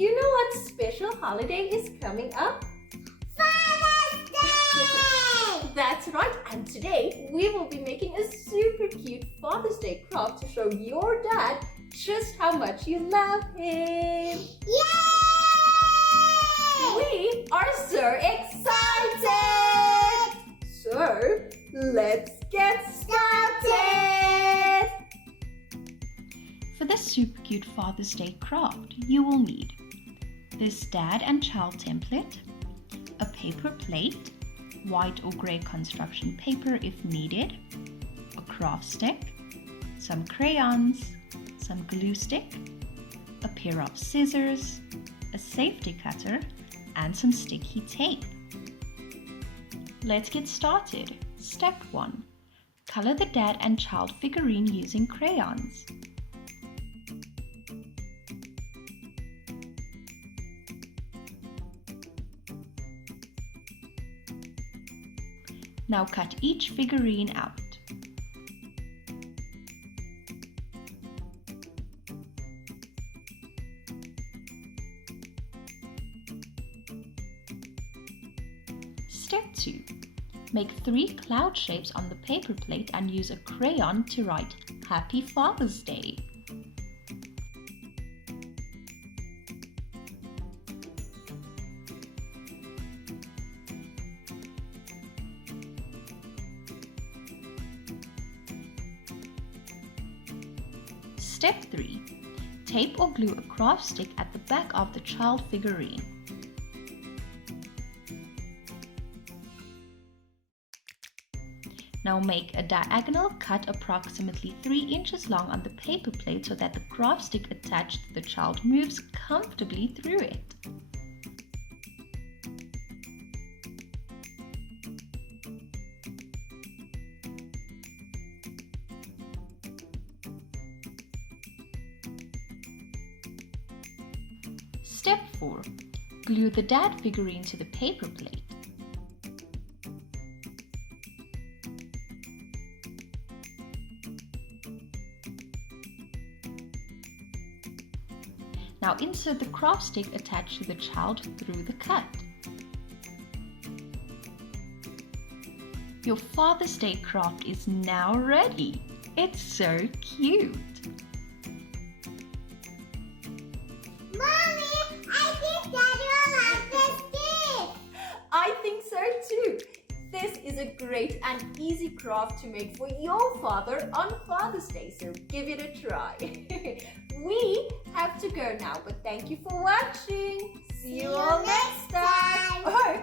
you know what special holiday is coming up? Father's Day! That's right, and today we will be making a super cute Father's Day craft to show your dad just how much you love him. Yay! We are so excited! So, let's get started! For this super cute Father's Day craft, you will need this dad and child template, a paper plate, white or grey construction paper if needed, a craft stick, some crayons, some glue stick, a pair of scissors, a safety cutter, and some sticky tape. Let's get started. Step 1. Color the dad and child figurine using crayons. Now cut each figurine out. Step 2. Make 3 cloud shapes on the paper plate and use a crayon to write Happy Father's Day. Step 3. Tape or glue a craft stick at the back of the child figurine. Now make a diagonal cut approximately 3 inches long on the paper plate so that the craft stick attached to the child moves comfortably through it. Step 4. Glue the dad figurine to the paper plate. Now insert the craft stick attached to the child through the cut. Your Father's Day craft is now ready. It's so cute. Mommy, I think Daddy will like this gift. I think so too. This is a great and easy craft to make for your father on Father's Day, so give it a try. We have to go now, but thank you for watching. See you all next time. Oh,